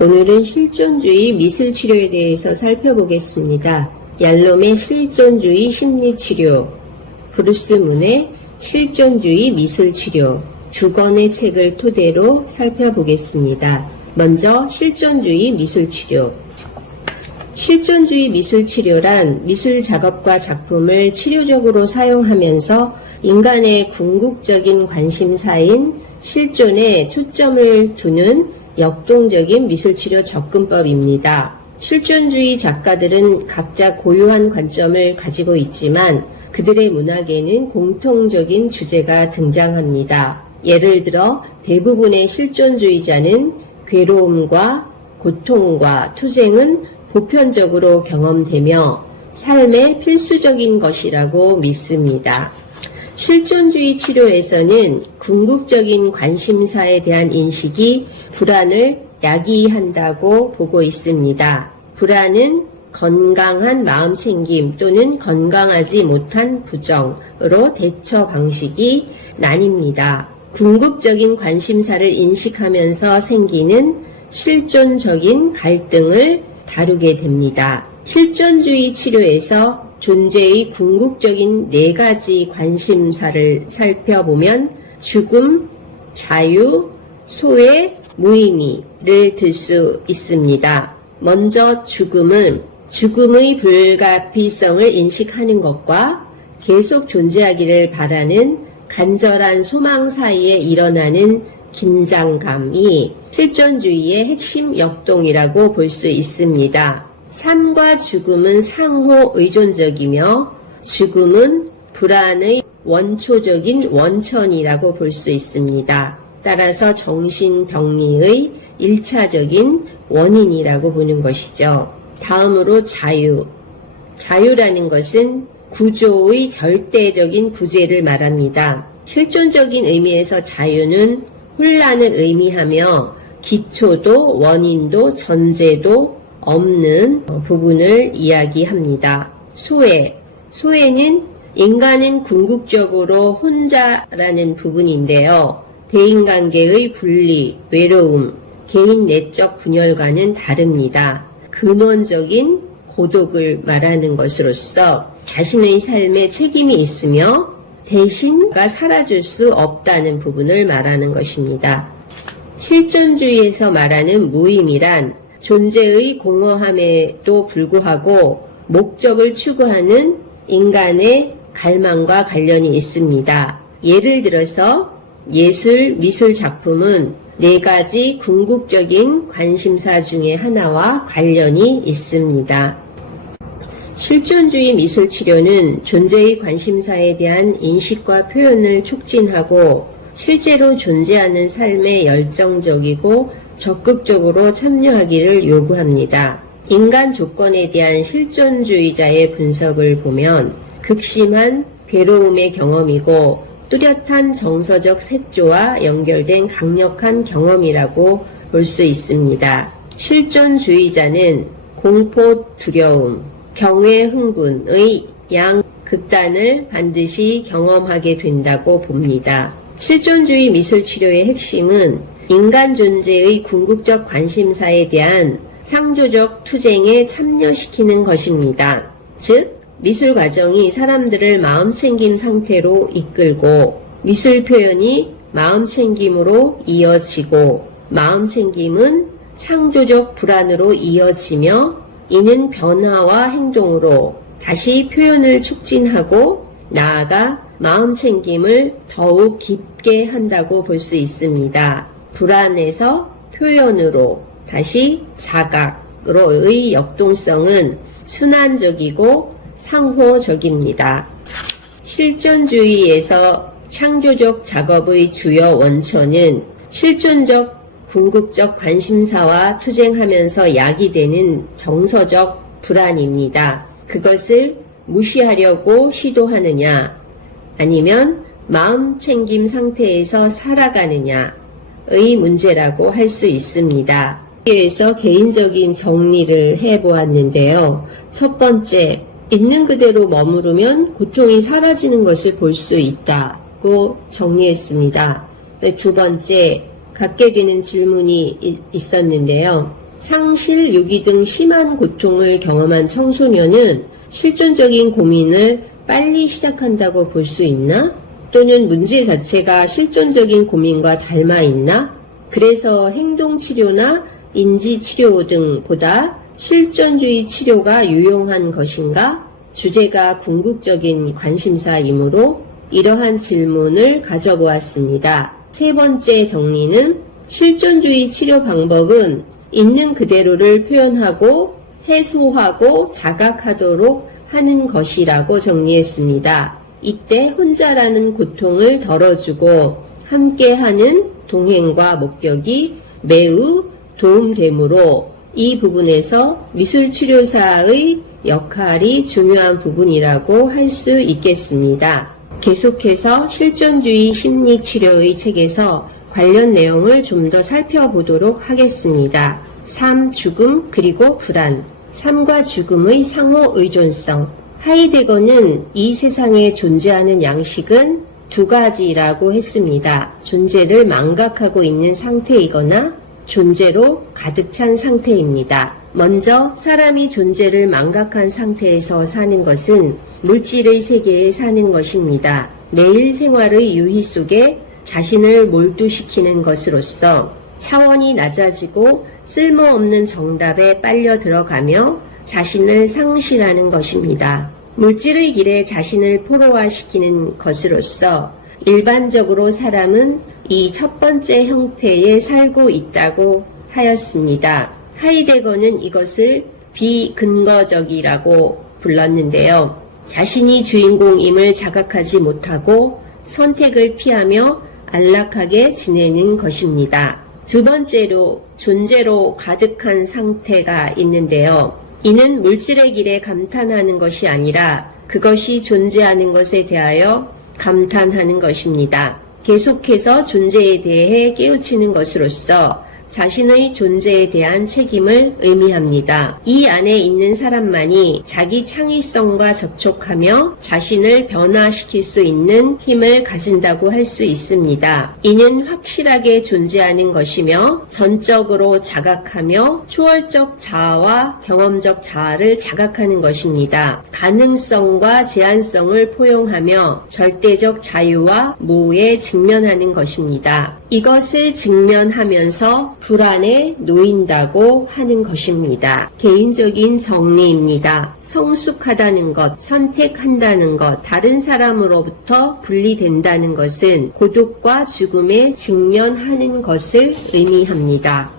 오늘은 실존주의 미술치료에 대해서 살펴보겠습니다. 얄롬의 실존주의 심리치료, 브루스 문의 실존주의 미술치료 두 권의 책을 토대로 살펴보겠습니다. 먼저 실존주의 미술치료. 실존주의 미술치료란 미술 작업과 작품을 치료적으로 사용하면서 인간의 궁극적인 관심사인 실존에 초점을 두는 역동적인 미술치료 접근법입니다. 실존주의 작가들은 각자 고유한 관점을 가지고 있지만 그들의 문학에는 공통적인 주제가 등장합니다. 예를 들어 대부분의 실존주의자는 괴로움과 고통과 투쟁은 보편적으로 경험되며 삶의 필수적인 것이라고 믿습니다. 실존주의 치료에서는 궁극적인 관심사에 대한 인식이 불안을 야기한다고 보고 있습니다. 불안은 건강한 마음챙김 또는 건강하지 못한 부정으로 대처 방식이 나뉩니다. 궁극적인 관심사를 인식하면서 생기는 실존적인 갈등을 다루게 됩니다. 실존주의 치료에서 존재의 궁극적인 4가지 관심사를 살펴보면 죽음, 자유, 소외, 무의미를 들 수 있습니다. 먼저 죽음은 죽음의 불가피성을 인식하는 것과 계속 존재하기를 바라는 간절한 소망 사이에 일어나는 긴장감이 실존주의의 핵심 역동이라고 볼 수 있습니다. 삶과 죽음은 상호 의존적이며 죽음은 불안의 원초적인 원천이라고 볼 수 있습니다. 따라서 정신병리의 1차적인 원인이라고 보는 것이죠. 다음으로 자유. 자유라는 것은 구조의 절대적인 부재를 말합니다. 실존적인 의미에서 자유는 혼란을 의미하며 기초도 원인도 전제도 없는 부분을 이야기합니다. 소외. 소외는 인간은 궁극적으로 혼자라는 부분인데요. 대인관계의 분리, 외로움, 개인 내적 분열과는 다릅니다. 근원적인 고독을 말하는 것으로서 자신의 삶에 책임이 있으며 대신가 사라질 수 없다는 부분을 말하는 것입니다. 실존주의에서 말하는 무의미란 존재의 공허함에도 불구하고 목적을 추구하는 인간의 갈망과 관련이 있습니다. 예를 들어서 예술, 미술 작품은 4가지 궁극적인 관심사 중에 하나와 관련이 있습니다. 실존주의 미술치료는 존재의 관심사에 대한 인식과 표현을 촉진하고 실제로 존재하는 삶에 열정적이고 적극적으로 참여하기를 요구합니다. 인간 조건에 대한 실존주의자의 분석을 보면 극심한 괴로움의 경험이고 뚜렷한 정서적 색조와 연결된 강력한 경험이라고 볼 수 있습니다. 실존주의자는 공포, 두려움, 경외, 흥분의 양 극단을 반드시 경험하게 된다고 봅니다. 실존주의 미술치료의 핵심은 인간 존재의 궁극적 관심사에 대한 창조적 투쟁에 참여시키는 것입니다. 즉, 미술 과정이 사람들을 마음챙김 상태로 이끌고 미술 표현이 마음챙김으로 이어지고 마음챙김은 창조적 불안으로 이어지며 이는 변화와 행동으로 다시 표현을 촉진하고 나아가 마음챙김을 더욱 깊게 한다고 볼 수 있습니다. 불안에서 표현으로 다시 자각으로의 역동성은 순환적이고 상호적입니다. 실존주의에서 창조적 작업의 주요 원천은 실존적 궁극적 관심사와 투쟁하면서 야기되는 정서적 불안입니다. 그것을 무시하려고 시도하느냐 아니면 마음챙김 상태에서 살아가느냐의 문제라고 할 수 있습니다. 여기에서 개인적인 정리를 해보았는데요. 첫 번째, 있는 그대로 머무르면 고통이 사라지는 것을 볼 수 있다고 정리했습니다. 두 번째, 갖게 되는 질문이 있었는데요. 상실, 유기 등 심한 고통을 경험한 청소년은 실존적인 고민을 빨리 시작한다고 볼 수 있나? 또는 문제 자체가 실존적인 고민과 닮아 있나? 그래서 행동치료나 인지치료 등보다 실존주의 치료가 유용한 것인가? 주제가 궁극적인 관심사이므로 이러한 질문을 가져보았습니다. 세 번째 정리는 실존주의 치료 방법은 있는 그대로를 표현하고 해소하고 자각하도록 하는 것이라고 정리했습니다. 이때 혼자라는 고통을 덜어주고 함께하는 동행과 목격이 매우 도움되므로 이 부분에서 미술치료사의 역할이 중요한 부분이라고 할 수 있겠습니다. 계속해서 실존주의 심리치료의 책에서 관련 내용을 좀 더 살펴보도록 하겠습니다. 삶, 죽음, 그리고 불안. 삶과 죽음의 상호 의존성. 하이데거는 이 세상에 존재하는 양식은 두 가지라고 했습니다. 존재를 망각하고 있는 상태이거나 존재로 가득 찬 상태입니다. 먼저 사람이 존재를 망각한 상태에서 사는 것은 물질의 세계에 사는 것입니다. 매일 생활의 유희 속에 자신을 몰두시키는 것으로서 차원이 낮아지고 쓸모없는 정답에 빨려 들어가며 자신을 상실하는 것입니다. 물질의 길에 자신을 포로화시키는 것으로서 일반적으로 사람은 이 첫 번째 형태에 살고 있다고 하였습니다. 하이데거는 이것을 비근거적이라고 불렀는데요. 자신이 주인공임을 자각하지 못하고 선택을 피하며 안락하게 지내는 것입니다. 두 번째로 존재로 가득한 상태가 있는데요. 이는 물질의 길에 감탄하는 것이 아니라 그것이 존재하는 것에 대하여 감탄하는 것입니다. 계속해서 존재에 대해 깨우치는 것으로서 자신의 존재에 대한 책임을 의미합니다. 이 안에 있는 사람만이 자기 창의성과 접촉하며 자신을 변화시킬 수 있는 힘을 가진다고 할 수 있습니다. 이는 확실하게 존재하는 것이며 전적으로 자각하며 초월적 자아와 경험적 자아를 자각하는 것입니다. 가능성과 제한성을 포용하며 절대적 자유와 무에 직면하는 것입니다. 이것을 직면하면서 불안에 놓인다고 하는 것입니다. 개인적인 정리입니다. 성숙하다는 것, 선택한다는 것, 다른 사람으로부터 분리된다는 것은 고독과 죽음에 직면하는 것을 의미합니다.